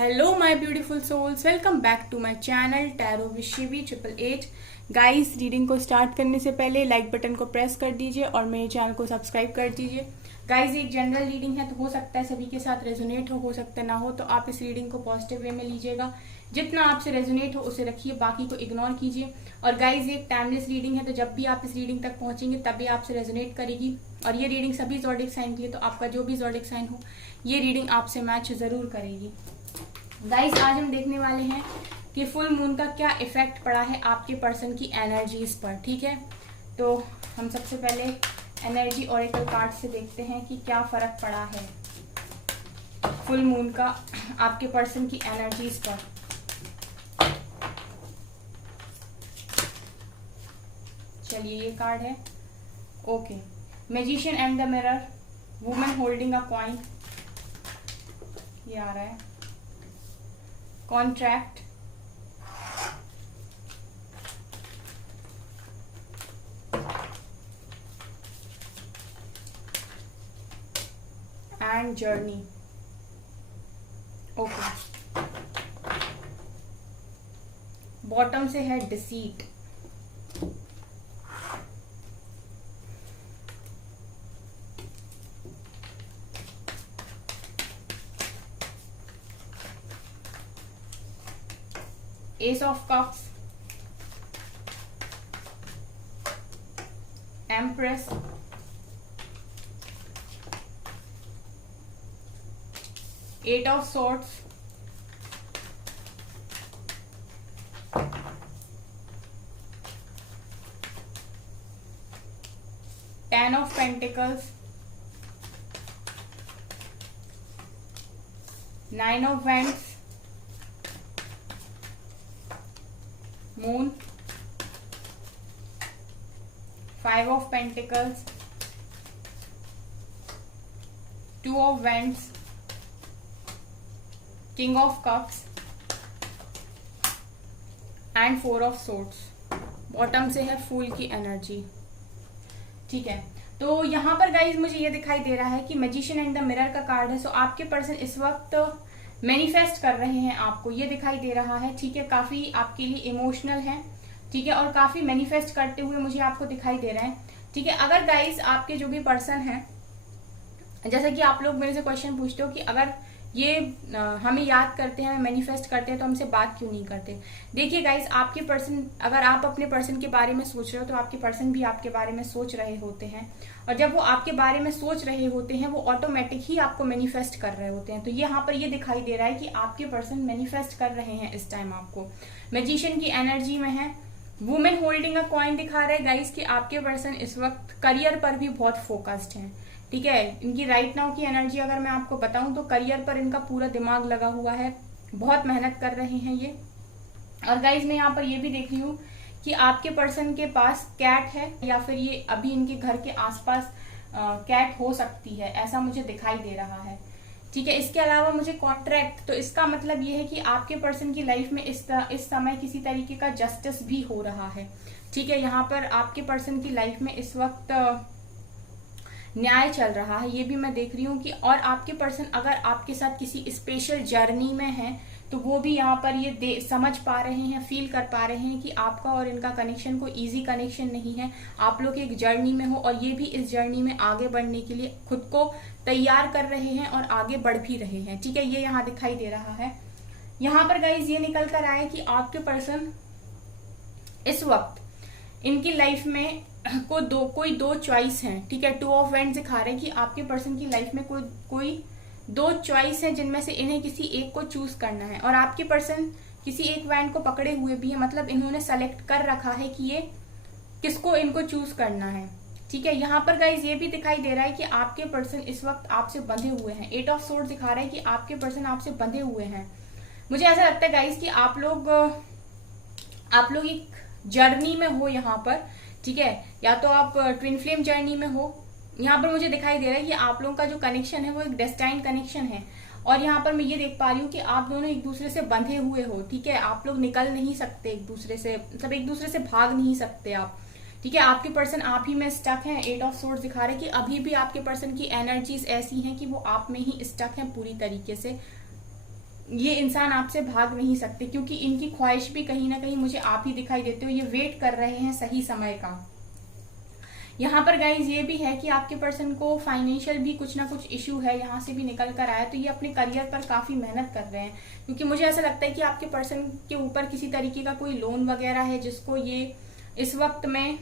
Hello my beautiful souls, welcome back to my channel tarot with Shivi 888। Guys, reading को start करने से पहले like button को press कर दीजिए और मेरे चैनल को सब्सक्राइब कर दीजिए। गाइस, एक जनरल रीडिंग है तो हो सकता है सभी के साथ रेजोनेट हो सकता है ना हो, तो आप इस रीडिंग को पॉजिटिव वे में लीजिएगा। जितना आपसे रेजोनेट हो उसे रखिए, बाकी को इग्नोर कीजिए। और गाइज, ये एक टाइमलेस रीडिंग है, तो जब भी आप इस रीडिंग तक पहुंचेंगे तभी आपसे रेजोनेट करेगी। और ये रीडिंग सभी ज़ोडिक साइन के लिए, तो आपका जो भी ज़ोडिक साइन हो ये रीडिंग आपसे मैच जरूर करेगी। गाइस, आज हम देखने वाले हैं कि फुल मून का क्या इफेक्ट पड़ा है आपके पर्सन की एनर्जीज पर। ठीक है, तो हम सबसे पहले एनर्जी ऑरेकल कार्ड से देखते हैं कि क्या फर्क पड़ा है फुल मून का आपके पर्सन की एनर्जीज पर। चलिए, ये कार्ड है okay. Magician and the mirror, women holding a coin, ये आ रहा है। Contract, and journey. Okay, bottom से है deceit, ace of cups, empress, eight of swords, ten of pentacles, nine of wands, moon, five of pentacles, two of wands, king of cups and four of swords. Bottom से है फूल की energy. ठीक है, तो यहाँ पर गाइज मुझे ये दिखाई दे रहा है कि मैजिशियन एंड द मिरर का कार्ड है। सो आपके पर्सन इस वक्त मैनिफेस्ट कर रहे हैं, आपको ये दिखाई दे रहा है। ठीक है, काफी आपके लिए इमोशनल है। ठीक है, और काफी मैनिफेस्ट करते हुए मुझे आपको दिखाई दे रहा है। ठीक है, अगर गाइज आपके जो भी पर्सन है, जैसा कि आप लोग मेरे से क्वेश्चन पूछते हो कि अगर ये हमें याद करते हैं, हमें मैनिफेस्ट करते हैं, तो हमसे बात क्यों नहीं करते। देखिए गाइज, आपके पर्सन, अगर आप अपने पर्सन के बारे में सोच रहे हो तो आपके पर्सन भी आपके बारे में सोच रहे होते हैं। और जब वो आपके बारे में सोच रहे होते हैं वो ऑटोमेटिक ही आपको मैनिफेस्ट कर रहे होते हैं। तो यहाँ पर ये दिखाई दे रहा है कि आपके पर्सन मैनिफेस्ट कर रहे हैं इस टाइम आपको। मैजिशियन की एनर्जी में है, वुमेन होल्डिंग अ कॉइन दिखा रहा है गाइज कि आपके पर्सन इस वक्त करियर पर भी बहुत फोकस्ड हैं। ठीक है, इनकी राइट नाउ की एनर्जी अगर मैं आपको बताऊं तो करियर पर इनका पूरा दिमाग लगा हुआ है, बहुत मेहनत कर रहे हैं ये। और गाइज, मैं यहाँ पर ये भी देख रही हूँ कि आपके पर्सन के पास कैट है, या फिर ये अभी इनके घर के आसपास कैट हो सकती है, ऐसा मुझे दिखाई दे रहा है। ठीक है, इसके अलावा मुझे कॉन्ट्रैक्ट, तो इसका मतलब ये है कि आपके पर्सन की लाइफ में इस समय किसी तरीके का जस्टिस भी हो रहा है। ठीक है, यहाँ पर आपके पर्सन की लाइफ में इस वक्त न्याय चल रहा है, ये भी मैं देख रही हूँ कि। और आपके पर्सन अगर आपके साथ किसी स्पेशल जर्नी में है तो वो भी यहाँ पर ये समझ पा रहे हैं, फील कर पा रहे हैं कि आपका और इनका कनेक्शन कोई इजी कनेक्शन नहीं है। आप लोग एक जर्नी में हो और ये भी इस जर्नी में आगे बढ़ने के लिए खुद को तैयार कर रहे हैं और आगे बढ़ भी रहे हैं। ठीक है, ये यहाँ दिखाई दे रहा है। यहाँ पर गाइज ये निकल कर आया कि आपके पर्सन इस वक्त इनकी लाइफ में कोई दो चॉइस है। ठीक है, टू ऑफ वैंड्स दिखा रहे हैं कि आपके पर्सन की लाइफ में कोई दो चॉइस है जिनमें से इन्हें किसी एक को चूज करना है। और आपके पर्सन किसी एक वैंड को पकड़े हुए भी है, मतलब इन्होंने सेलेक्ट कर रखा है कि ये किसको इनको चूज करना है। ठीक है, यहाँ पर गाइज ये भी दिखाई दे रहा है कि आपके पर्सन इस वक्त आपसे बंधे हुए हैं। एट ऑफ सोर्ड्स दिखा रहा है कि आपके पर्सन आपसे बंधे हुए हैं। मुझे ऐसा लगता है गाइज कि आप लोग एक जर्नी में हो यहाँ पर। ठीक है, या तो आप ट्विन फ्लेम जर्नी में हो। यहाँ पर मुझे दिखाई दे रहा है कि आप लोगों का जो कनेक्शन है वो एक डेस्टाइन कनेक्शन है। और यहाँ पर मैं ये देख पा रही हूँ कि आप दोनों एक दूसरे से बंधे हुए हो। ठीक है, आप लोग निकल नहीं सकते एक दूसरे से, मतलब एक दूसरे से भाग नहीं सकते आप। ठीक है, आपके पर्सन आप ही में स्टक हैं। एट ऑफ सोर्ड्स दिखा रहे हैं कि अभी भी आपके पर्सन की एनर्जीज ऐसी हैं कि वो आप में ही स्टक हैं पूरी तरीके से। ये इंसान आपसे भाग नहीं सकते, क्योंकि इनकी ख्वाहिश भी कहीं ना कहीं मुझे आप ही दिखाई देते हो। ये वेट कर रहे हैं सही समय का। यहाँ पर गाइज ये भी है कि आपके पर्सन को फाइनेंशियल भी कुछ ना कुछ इशू है, यहाँ से भी निकल कर आया, तो ये अपने करियर पर काफी मेहनत कर रहे हैं, क्योंकि मुझे ऐसा लगता है कि आपके पर्सन के ऊपर किसी तरीके का कोई लोन वगैरह है जिसको ये इस वक्त में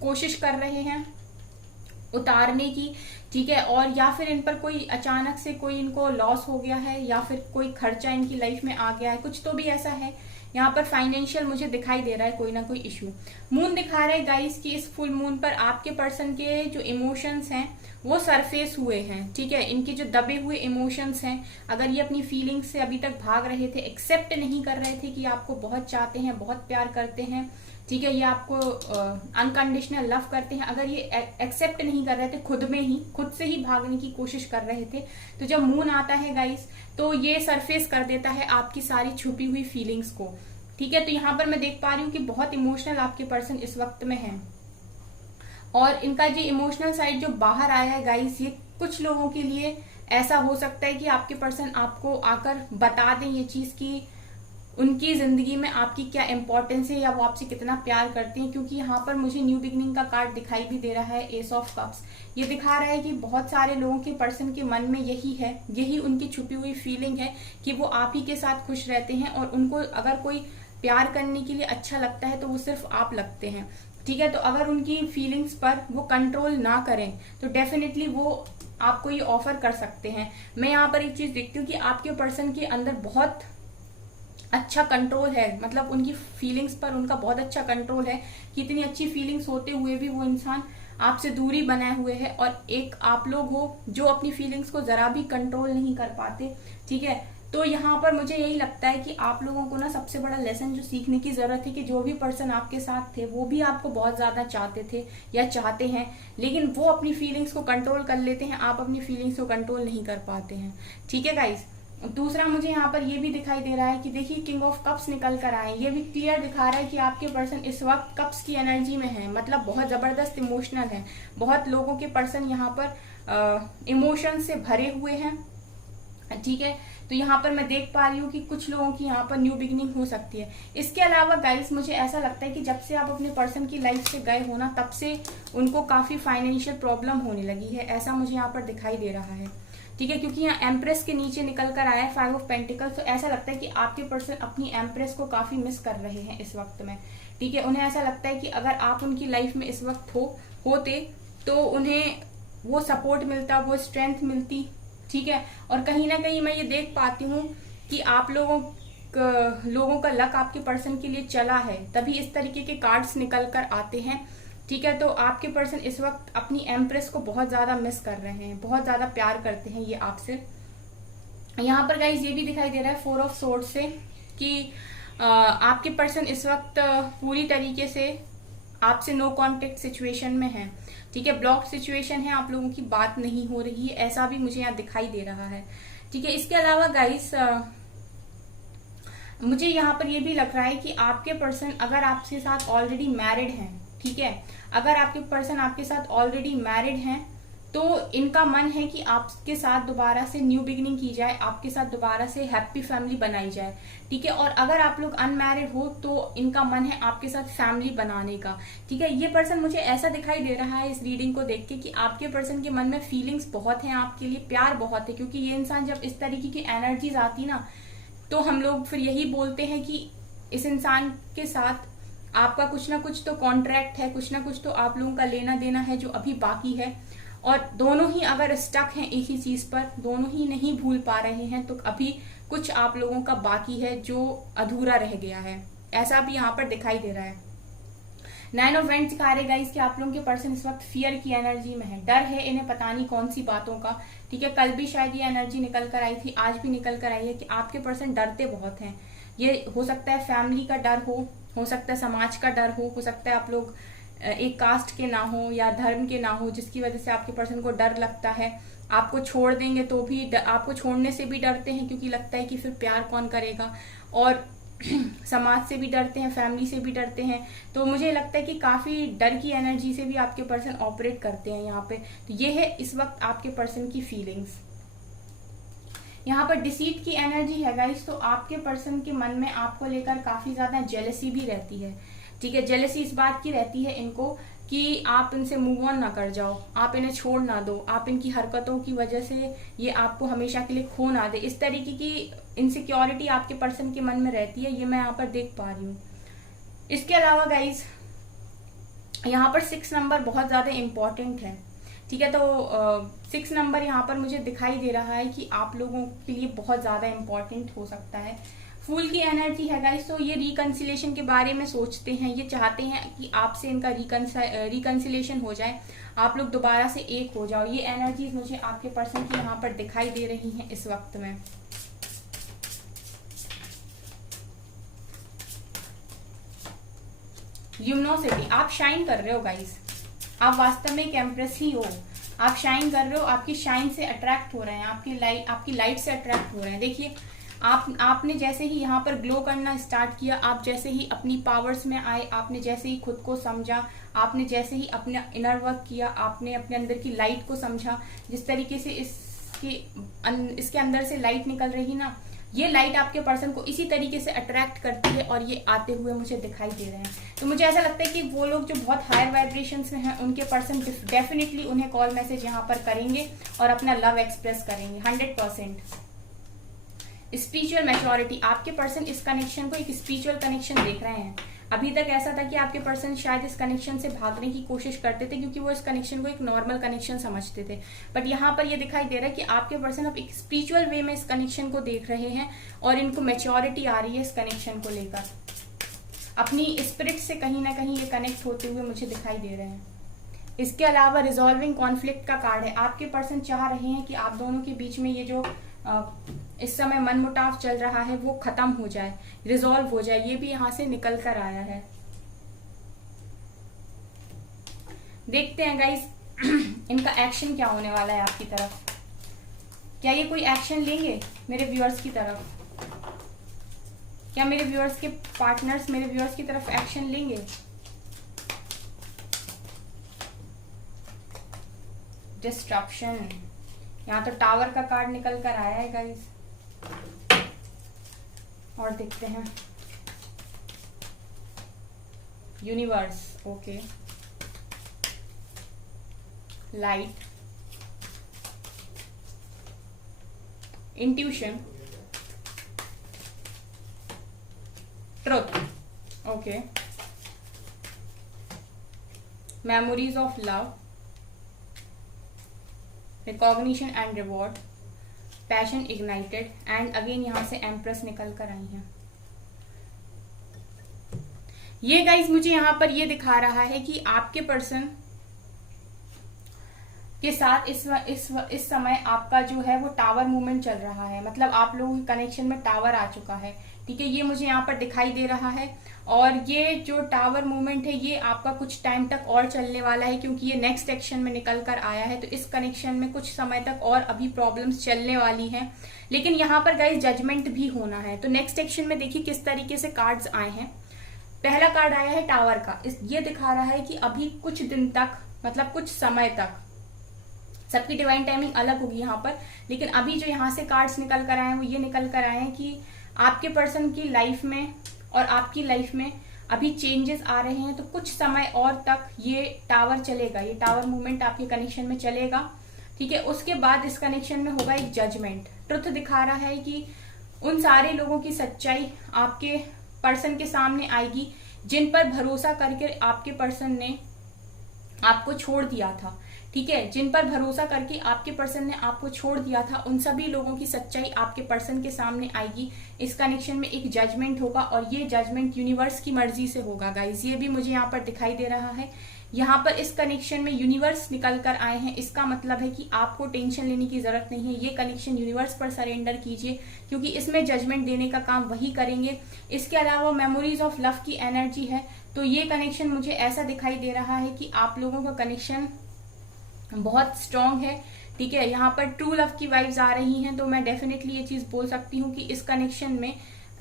कोशिश कर रहे हैं उतारने की, ठीक है। और या फिर इन पर कोई अचानक से कोई इनको लॉस हो गया है, या फिर कोई खर्चा इनकी लाइफ में आ गया है, कुछ तो भी ऐसा है। यहाँ पर फाइनेंशियल मुझे दिखाई दे रहा है कोई ना कोई इशू। मून दिखा रहा है गाइस कि इस फुल मून पर आपके पर्सन के जो इमोशंस हैं वो सरफेस हुए हैं, ठीक है। इनके जो दबे हुए इमोशंस हैं, अगर ये अपनी फीलिंग्स से अभी तक भाग रहे थे, एक्सेप्ट नहीं कर रहे थे कि आपको बहुत चाहते हैं, बहुत प्यार करते हैं, ठीक है, ये आपको अनकंडीशनल लव करते हैं, अगर ये एक्सेप्ट नहीं कर रहे थे, खुद से ही भागने की कोशिश कर रहे थे, तो जब मून आता है गाइस तो ये सरफेस कर देता है आपकी सारी छुपी हुई फीलिंग्स को, ठीक है। तो यहाँ पर मैं देख पा रही हूँ कि बहुत इमोशनल आपके पर्सन इस वक्त में है, और इनका जो इमोशनल साइड जो बाहर आया है गाइस, ये कुछ लोगों के लिए ऐसा हो सकता है कि आपके पर्सन आपको आकर बता दें ये चीज कि उनकी जिंदगी में आपकी क्या इंपॉर्टेंस है, या वो आपसे कितना प्यार करते हैं, क्योंकि यहाँ पर मुझे न्यू बिगनिंग का कार्ड दिखाई भी दे रहा है, एस ऑफ कप्स। ये दिखा रहा है कि बहुत सारे लोगों के पर्सन के मन में यही है, यही उनकी छुपी हुई फीलिंग है कि वो आप ही के साथ खुश रहते हैं, और उनको अगर कोई प्यार करने के लिए अच्छा लगता है तो वो सिर्फ आप लगते हैं, ठीक है। तो अगर उनकी फीलिंग्स पर वो कंट्रोल ना करें तो डेफिनेटली वो आपको ये ऑफर कर सकते हैं। मैं यहाँ पर एक चीज देखती हूँ कि आपके पर्सन के अंदर बहुत अच्छा कंट्रोल है, मतलब उनकी फीलिंग्स पर उनका बहुत अच्छा कंट्रोल है कि इतनी अच्छी फीलिंग्स होते हुए भी वो इंसान आपसे दूरी बनाए हुए है, और एक आप लोग हो जो अपनी फीलिंग्स को जरा भी कंट्रोल नहीं कर पाते, ठीक है। तो यहाँ पर मुझे यही लगता है कि आप लोगों को ना सबसे बड़ा लेसन जो सीखने की जरूरत है कि जो भी पर्सन आपके साथ थे वो भी आपको बहुत ज्यादा चाहते थे या चाहते हैं, लेकिन वो अपनी फीलिंग्स को कंट्रोल कर लेते हैं, आप अपनी फीलिंग्स को कंट्रोल नहीं कर पाते हैं, ठीक है गाइस। दूसरा मुझे यहाँ पर ये भी दिखाई दे रहा है कि देखिए किंग ऑफ कप्स निकल कर आए, ये भी क्लियर दिखा रहा है कि आपके पर्सन इस वक्त कप्स की एनर्जी में है, मतलब बहुत जबरदस्त इमोशनल है। बहुत लोगों के पर्सन यहाँ पर इमोशन से भरे हुए हैं, ठीक है। तो यहाँ पर मैं देख पा रही हूँ कि कुछ लोगों की यहाँ पर न्यू बिगनिंग हो सकती है। इसके अलावा गाइस मुझे ऐसा लगता है कि जब से आप अपने पर्सन की लाइफ से गए हो ना, तब से उनको काफी फाइनेंशियल प्रॉब्लम होने लगी है, ऐसा मुझे यहाँ पर दिखाई दे रहा है, ठीक है। क्योंकि यहाँ एम्प्रेस के नीचे निकल कर आया है 5 ऑफ पेंटिकल्स, तो ऐसा लगता है कि आपके पर्सन अपनी एम्प्रेस को काफी मिस कर रहे हैं इस वक्त में, ठीक है। उन्हें ऐसा लगता है कि अगर आप उनकी लाइफ में इस वक्त होते तो उन्हें वो सपोर्ट मिलता, वो स्ट्रेंथ मिलती, ठीक है। और कहीं ना कहीं मैं ये देख पाती हूँ कि आप लोगों का लक आपके पर्सन के लिए चला है, तभी इस तरीके के कार्ड्स निकल कर आते हैं, ठीक है। तो आपके पर्सन इस वक्त अपनी एम्प्रेस को बहुत ज्यादा मिस कर रहे हैं, बहुत ज्यादा प्यार करते हैं ये आपसे। यहाँ पर गाइज ये भी दिखाई दे रहा है 4 ऑफ सोर्ड से कि आपके पर्सन इस वक्त पूरी तरीके से आपसे नो कॉन्टेक्ट सिचुएशन में है, ठीक है। ब्लॉक सिचुएशन है, आप लोगों की बात नहीं हो रही है, ऐसा भी मुझे यहाँ दिखाई दे रहा है, ठीक है। इसके अलावा गाइस मुझे यहाँ पर ये भी लग रहा है कि आपके पर्सन अगर आपके साथ ऑलरेडी मैरिड हैं, ठीक है, अगर आपके पर्सन आपके साथ ऑलरेडी मैरिड हैं तो इनका मन है कि आपके साथ दोबारा से न्यू बिगिनिंग की जाए, आपके साथ दोबारा से हैप्पी फैमिली बनाई जाए, ठीक है। और अगर आप लोग अनमैरिड हो तो इनका मन है आपके साथ फैमिली बनाने का, ठीक है। ये पर्सन मुझे ऐसा दिखाई दे रहा है इस रीडिंग को देख के कि आपके पर्सन के मन में फीलिंग्स बहुत हैं आपके लिए, प्यार बहुत है, क्योंकि ये इंसान जब इस तरीके की एनर्जीज आती ना तो हम लोग फिर यही बोलते हैं कि इस इंसान के साथ आपका कुछ ना कुछ तो कॉन्ट्रैक्ट है, कुछ ना कुछ तो आप लोगों का लेना देना है जो अभी बाकी है, और दोनों ही अगर स्टक हैं एक ही चीज पर, दोनों ही नहीं भूल पा रहे हैं, तो अभी कुछ आप लोगों का बाकी है जो अधूरा रह गया है, ऐसा भी यहाँ पर दिखाई दे रहा है। 9 ऑफ वेंट्स दिखा रहे गाइस कि आप लोगों के पर्सन इस वक्त फियर की एनर्जी में है, डर है इन्हें पता नहीं कौन सी बातों का, ठीक है। कल भी शायद ये एनर्जी निकल कर आई थी, आज भी निकल कर आई है कि आपके पर्सन डरते बहुत हैं। ये हो सकता है फैमिली का डर हो सकता है समाज का डर हो सकता है आप लोग एक कास्ट के ना हो या धर्म के ना हो, जिसकी वजह से आपके पर्सन को डर लगता है आपको छोड़ देंगे, तो भी आपको छोड़ने से भी डरते हैं क्योंकि लगता है कि फिर प्यार कौन करेगा, और समाज से भी डरते हैं, फैमिली से भी डरते हैं। तो मुझे लगता है कि काफी डर की एनर्जी से भी आपके पर्सन ऑपरेट करते हैं यहाँ पे। तो ये है इस वक्त आपके पर्सन की फीलिंग्स। यहाँ पर डिसीट की एनर्जी है गाइस, तो आपके पर्सन के मन में आपको लेकर काफी ज्यादा जेलसी भी रहती है। ठीक है, जेलसी इस बात की रहती है इनको कि आप इनसे मूव ऑन ना कर जाओ, आप इन्हें छोड़ ना दो, आप इनकी हरकतों की वजह से ये आपको हमेशा के लिए खो ना दे, इस तरीके की इनसिक्योरिटी आपके पर्सन के मन में रहती है, ये मैं यहाँ पर देख पा रही हूँ। इसके अलावा गाइज यहाँ पर 6 नंबर बहुत ज्यादा इम्पोर्टेंट है। ठीक है, तो 6 नंबर यहाँ पर मुझे दिखाई दे रहा है कि आप लोगों के लिए बहुत ज्यादा इम्पोर्टेंट हो सकता है। फूल की एनर्जी है गाइस, तो ये रिकंसिलेशन के बारे में सोचते हैं, ये चाहते हैं कि आपसे इनका रिकंसिलेशन हो जाए, आप लोग दोबारा से एक हो जाओ। ये एनर्जीज मुझे आपके पर्सन की यहाँ पर दिखाई दे रही हैं इस वक्त में। ल्यूमिनोसिटी, आप शाइन कर रहे हो गाइस, आप वास्तव में एक एम्प्रेस ही हो, आप शाइन कर रहे हो, आपकी शाइन से अट्रैक्ट हो रहे हैं, आपकी लाइट से अट्रैक्ट हो रहे हैं। देखिए आपने जैसे ही यहाँ पर ग्लो करना स्टार्ट किया, आप जैसे ही अपनी पावर्स में आए, आपने जैसे ही खुद को समझा, आपने जैसे ही अपना इनर वर्क किया, आपने अपने अंदर की लाइट को समझा, जिस तरीके से इसके अंदर से लाइट निकल रही ना, ये लाइट आपके पर्सन को इसी तरीके से अट्रैक्ट करती है और ये आते हुए मुझे दिखाई दे रहे हैं। तो मुझे ऐसा लगता है कि वो लोग जो बहुत हायर वाइब्रेशंस में हैं, उनके पर्सन डेफिनेटली उन्हें कॉल मैसेज यहाँ पर करेंगे और अपना लव एक्सप्रेस करेंगे 100%। स्पिरिचुअल मैच्योरिटी, आपके पर्सन इस कनेक्शन को एक स्पिरिचुअल कनेक्शन देख रहे हैं। अभी तक ऐसा था कि आपके पर्सन शायद इस कनेक्शन से भागने की कोशिश करते थे क्योंकि वो इस कनेक्शन को एक नॉर्मल कनेक्शन समझते थे, बट यहाँ पर ये दिखाई दे रहा है कि आपके पर्सन अब एक स्पिरिचुअल वे में इस कनेक्शन को देख रहे हैं और इनको मैच्योरिटी आ रही है इस कनेक्शन को लेकर। अपनी स्पिरिट से कहीं ना कहीं ये कनेक्ट होते हुए मुझे दिखाई दे रहे हैं। इसके अलावा रिजॉल्विंग कॉन्फ्लिक्ट का कार्ड है। आपके पर्सन चाह रहे हैं कि आप दोनों के बीच में ये जो इस समय मनमुटाव चल रहा है वो खत्म हो जाए, रिजॉल्व हो जाए, ये भी यहां से निकल कर आया है। देखते हैं गाइस इनका एक्शन क्या होने वाला है आपकी तरफ। क्या ये कोई एक्शन लेंगे मेरे व्यूअर्स की तरफ? क्या मेरे व्यूअर्स के पार्टनर्स मेरे व्यूअर्स की तरफ एक्शन लेंगे? डिस्ट्रप्शन, यहाँ तो टावर का कार्ड निकल कर आया है गाइस। और देखते हैं universe, okay, light, intuition, truth, okay, memories of love, recognition and reward, passion ignited and again यहां से एम्प्रेस निकल कर आई हैं। ये गाइज मुझे यहां पर ये दिखा रहा है कि आपके पर्सन के साथ इस समय आपका जो है वो टावर मूवमेंट चल रहा है, मतलब आप लोगों के कनेक्शन में टावर आ चुका है। ठीक है, ये मुझे यहाँ पर दिखाई दे रहा है और ये जो टावर मूवमेंट है ये आपका कुछ टाइम तक और चलने वाला है क्योंकि ये नेक्स्ट एक्शन में निकल कर आया है। तो इस कनेक्शन में कुछ समय तक और अभी प्रॉब्लम्स चलने वाली हैं, लेकिन यहाँ पर गाइस जजमेंट भी होना है। तो नेक्स्ट एक्शन में देखिए किस तरीके से कार्ड्स आए हैं। पहला कार्ड आया है टावर का, ये दिखा रहा है कि अभी कुछ दिन तक, मतलब कुछ समय तक, सबकी डिवाइन टाइमिंग अलग होगी यहाँ पर, लेकिन अभी जो यहाँ से कार्ड्स निकल कर आए हैं वो ये निकल कर आए हैं कि आपके पर्सन की लाइफ में और आपकी लाइफ में अभी चेंजेस आ रहे हैं। तो कुछ समय और तक ये टावर चलेगा, ये टावर मूवमेंट आपके कनेक्शन में चलेगा। ठीक है, उसके बाद इस कनेक्शन में होगा एक जजमेंट। ट्रुथ दिखा रहा है कि उन सारे लोगों की सच्चाई आपके पर्सन के सामने आएगी जिन पर भरोसा करके आपके पर्सन ने आपको छोड़ दिया था। ठीक है, जिन पर भरोसा करके आपके पर्सन ने आपको छोड़ दिया था, उन सभी लोगों की सच्चाई आपके पर्सन के सामने आएगी। इस कनेक्शन में एक जजमेंट होगा और ये जजमेंट यूनिवर्स की मर्जी से होगा गाइस, ये भी मुझे यहाँ पर दिखाई दे रहा है। यहाँ पर इस कनेक्शन में यूनिवर्स निकल कर आए हैं, इसका मतलब है कि आपको टेंशन लेने की जरूरत नहीं है। ये कनेक्शन यूनिवर्स पर सरेंडर कीजिए क्योंकि इसमें जजमेंट देने का काम वही करेंगे। इसके अलावा मेमोरीज ऑफ लव की एनर्जी है, तो ये कनेक्शन मुझे ऐसा दिखाई दे रहा है कि आप लोगों का कनेक्शन बहुत स्ट्रांग है। ठीक है, यहाँ पर ट्रू लव की वाइब्स आ रही हैं, तो मैं डेफिनेटली ये चीज बोल सकती हूँ कि इस कनेक्शन में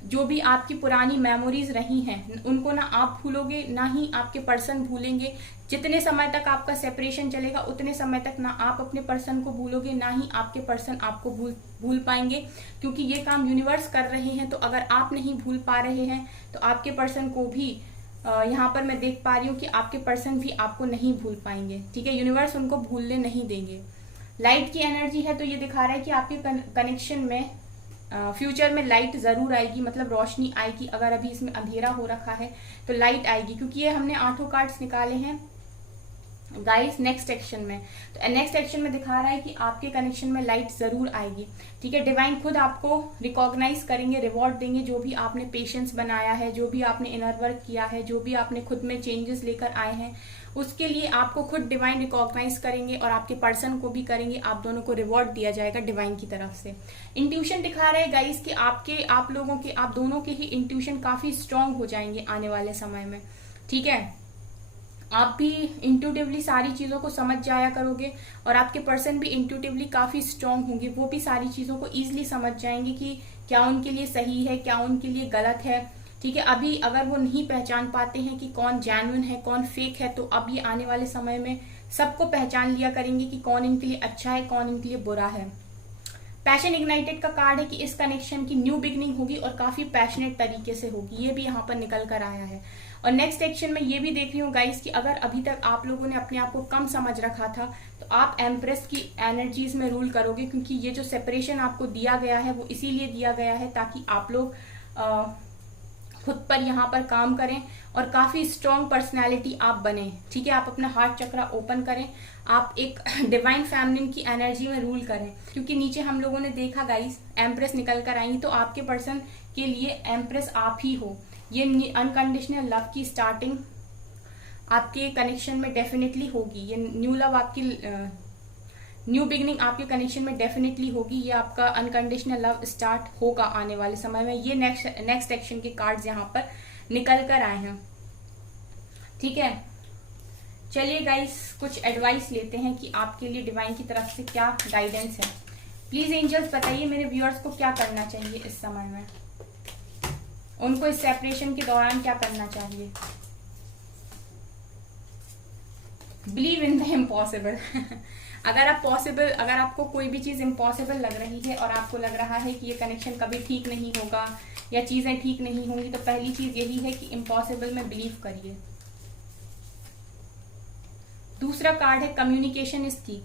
जो भी आपकी पुरानी मेमोरीज रही हैं उनको ना आप भूलोगे ना ही आपके पर्सन भूलेंगे। जितने समय तक आपका सेपरेशन चलेगा उतने समय तक ना आप अपने पर्सन को भूलोगे ना ही आपके पर्सन आपको भूल पाएंगे, क्योंकि ये काम यूनिवर्स कर रहे हैं। तो अगर आप नहीं भूल पा रहे हैं तो आपके पर्सन को भी यहाँ पर मैं देख पा रही हूँ कि आपके पर्सन भी आपको नहीं भूल पाएंगे। ठीक है, यूनिवर्स उनको भूलने नहीं देंगे। लाइट की एनर्जी है तो ये दिखा रहा है कि आपके कनेक्शन में फ्यूचर में लाइट जरूर आएगी, मतलब रोशनी आएगी। अगर अभी इसमें अंधेरा हो रखा है तो लाइट आएगी, क्योंकि ये हमने 8 कार्ड्स निकाले हैं गाइस नेक्स्ट एक्शन में। तो नेक्स्ट एक्शन में दिखा रहा है कि आपके कनेक्शन में लाइट जरूर आएगी। ठीक है, डिवाइन खुद आपको रिकॉग्नाइज करेंगे, रिवॉर्ड देंगे। जो भी आपने पेशेंस बनाया है, जो भी आपने इनर वर्क किया है, जो भी आपने खुद में चेंजेस लेकर आए हैं, उसके लिए आपको खुद डिवाइन रिकॉग्नाइज करेंगे और आपके पर्सन को भी करेंगे। आप दोनों को रिवॉर्ड दिया जाएगा डिवाइन की तरफ से। इंट्यूशन दिखा रहे हैं गाइस कि आप लोगों के, आप दोनों के ही इंट्यूशन काफी स्ट्रांग हो जाएंगे आने वाले समय में। ठीक है, आप भी इंट्यूटिवली सारी चीजों को समझ जाया करोगे और आपके पर्सन भी इंट्यूटिवली काफी स्ट्रांग होंगे। वो भी सारी चीजों को इजीली समझ जाएंगे कि क्या उनके लिए सही है, क्या उनके लिए गलत है। ठीक है, अभी अगर वो नहीं पहचान पाते हैं कि कौन जेन्युइन है कौन फेक है, तो अब ये आने वाले समय में सबको पहचान लिया करेंगे कि कौन इनके लिए अच्छा है कौन इनके लिए बुरा है। पैशन इग्नाइटेड का कार्ड है कि इस कनेक्शन की न्यू बिगनिंग होगी और काफी पैशनेट तरीके से होगी। ये भी यहाँ पर निकल कर आया है। और नेक्स्ट एक्शन में ये भी देख रही हूँ गाइस कि अगर अभी तक आप लोगों ने अपने आप को कम समझ रखा था तो आप एम्प्रेस की एनर्जीज में रूल करोगे, क्योंकि ये जो सेपरेशन आपको दिया गया है वो इसीलिए दिया गया है ताकि आप लोग खुद पर यहाँ पर काम करें और काफी स्ट्रॉन्ग पर्सनैलिटी आप बने। ठीक है, आप अपना हार्ट चक्रा ओपन करें, आप एक डिवाइन फेमिनिन की एनर्जी में रूल करें, क्योंकि नीचे हम लोगों ने देखा गाइस एम्प्रेस निकल कर आएंगी। तो आपके पर्सन के लिए एम्प्रेस आप ही हो। ये अनकंडीशनल लव की स्टार्टिंग आपके कनेक्शन में डेफिनेटली होगी। ये न्यू लव आपकी न्यू बिगनिंग आपके कनेक्शन में डेफिनेटली होगी। ये आपका अनकंडीशनल लव स्टार्ट होगा आने वाले समय में। ये नेक्स्ट एक्शन के कार्ड्स यहाँ पर निकल कर आए हैं। ठीक है, चलिए गाइस कुछ एडवाइस लेते हैं कि आपके लिए डिवाइन की तरफ से क्या गाइडेंस है। प्लीज एंजल्स बताइए मेरे व्यूअर्स को क्या करना चाहिए इस समय में, उनको इस सेपरेशन के दौरान क्या करना चाहिए। Believe in the impossible. अगर आपको कोई भी चीज इम्पॉसिबल लग रही है और आपको लग रहा है कि ये कनेक्शन कभी ठीक नहीं होगा या चीजें ठीक नहीं होंगी, तो पहली चीज यही है कि इम्पॉसिबल में बिलीव करिए। दूसरा कार्ड है कम्युनिकेशन इज की।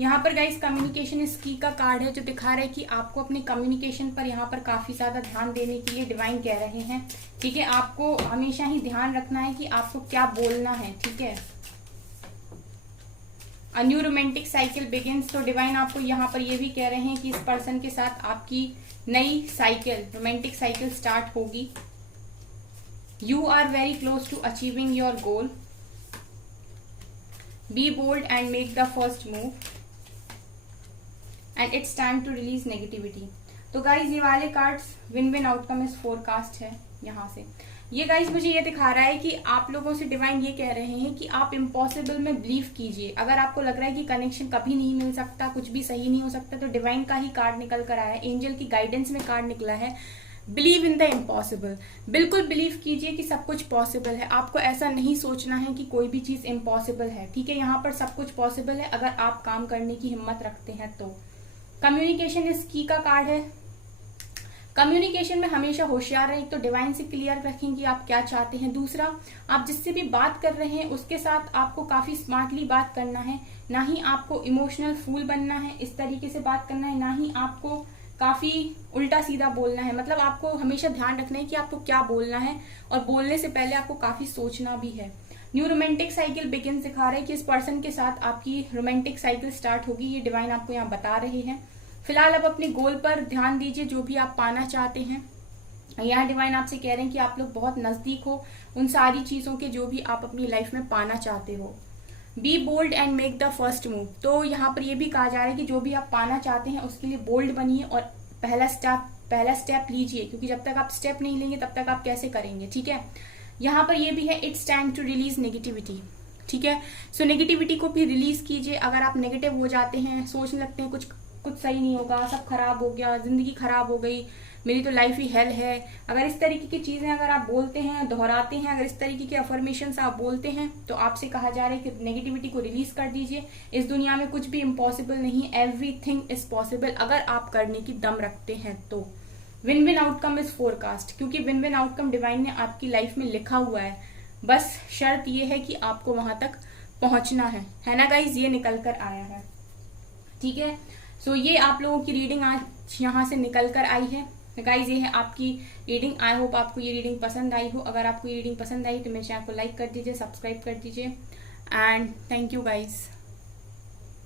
यहाँ पर गाइस कम्युनिकेशन इज की का कार्ड है जो दिखा रहा है कि आपको अपने कम्युनिकेशन पर यहाँ पर काफी ज्यादा ध्यान देने के लिए डिवाइन कह रहे हैं। ठीक है, आपको हमेशा ही ध्यान रखना है कि आपको क्या बोलना है। ठीक है, a new romantic cycle begins. तो डिवाइन आपको यहाँ पर ये भी कह रहे हैं कि इस पर्सन के साथ आपकी नई साइकिल, रोमांटिक साइकिल स्टार्ट होगी। You are very close to achieving your goal. Be bold and make the first move and it's time to release negativity. तो गाइज ये वाले cards win win outcome is forecast है यहाँ से। ये guys मुझे ये दिखा रहा है कि आप लोगों से डिवाइन ये कह रहे हैं कि आप इम्पॉसिबल में बिलीव कीजिए। अगर आपको लग रहा है कि कनेक्शन कभी नहीं मिल सकता, कुछ भी सही नहीं हो सकता, तो डिवाइन का ही कार्ड निकल कर आया है। एंजल की गाइडेंस में कार्ड निकला है बिलीव इन द इम्पॉसिबल। बिल्कुल बिलीव कीजिए कि सब कुछ पॉसिबल है। आपको ऐसा नहीं सोचना है कि कोई भी चीज इम्पॉसिबल है। ठीक है, यहाँ पर सब कुछ पॉसिबल है अगर आप काम करने की हिम्मत रखते हैं तो। कम्युनिकेशन इज की का कार्ड है। कम्युनिकेशन में हमेशा होशियार रहें। तो डिवाइन से क्लियर रखें कि आप क्या चाहते हैं। दूसरा, आप जिससे भी बात कर रहे हैं उसके साथ आपको काफी स्मार्टली बात करना है, ना ही आपको इमोशनल फूल बनना है, इस तरीके से बात करना है, ना ही आपको काफी उल्टा सीधा बोलना है। मतलब आपको हमेशा ध्यान रखना है कि आपको क्या बोलना है और बोलने से पहले आपको काफी सोचना भी है। न्यू रोमांटिक साइकिल बिगिन दिखा रहे हैं कि इस पर्सन के साथ आपकी रोमांटिक साइकिल स्टार्ट होगी। ये डिवाइन आपको यहाँ बता रहे हैं। फिलहाल आप अपने गोल पर ध्यान दीजिए, जो भी आप पाना चाहते हैं। यहाँ डिवाइन आपसे कह रहे हैं कि आप लोग बहुत नजदीक हो उन सारी चीजों के जो भी आप अपनी लाइफ में पाना चाहते हो। Be bold and make the first move. तो यहाँ पर यह भी कहा जा रहा है कि जो भी आप पाना चाहते हैं उसके लिए बोल्ड बनिए और पहला स्टेप लीजिए, क्योंकि जब तक आप स्टेप नहीं लेंगे तब तक आप कैसे करेंगे। ठीक है, यहाँ पर यह भी है it's time to release negativity. ठीक है, सो नेगेटिविटी को भी रिलीज कीजिए। अगर आप नेगेटिव हो जाते हैं, सोचने लगते हैं कुछ कुछ सही नहीं होगा, सब खराब हो गया, जिंदगी खराब हो गई, मेरी तो लाइफ ही हेल है, अगर इस तरीके की चीजें अगर आप बोलते हैं, दोहराते हैं, अगर इस तरीके के अफर्मेशंस आप बोलते हैं, तो आपसे कहा जा रहा है कि नेगेटिविटी को रिलीज कर दीजिए। इस दुनिया में कुछ भी इम्पॉसिबल नहीं, एवरीथिंग इज पॉसिबल अगर आप करने की दम रखते हैं तो। Win win outcome is forecast, क्योंकि विन विन आउटकम डिवाइन ने आपकी लाइफ में लिखा हुआ है, बस शर्त ये है कि आपको वहां तक पहुंचना है ना गाइज, ये निकल कर आया है। ठीक है, सो ये आप लोगों की रीडिंग आज यहाँ से निकल कर आई है गाइज, ये है आपकी रीडिंग। आई होप आपको ये रीडिंग पसंद आई हो। अगर आपको ये रीडिंग पसंद आई तो मेरे चैनल को लाइक कर दीजिए, सब्सक्राइब कर दीजिए, एंड थैंक यू गाइज।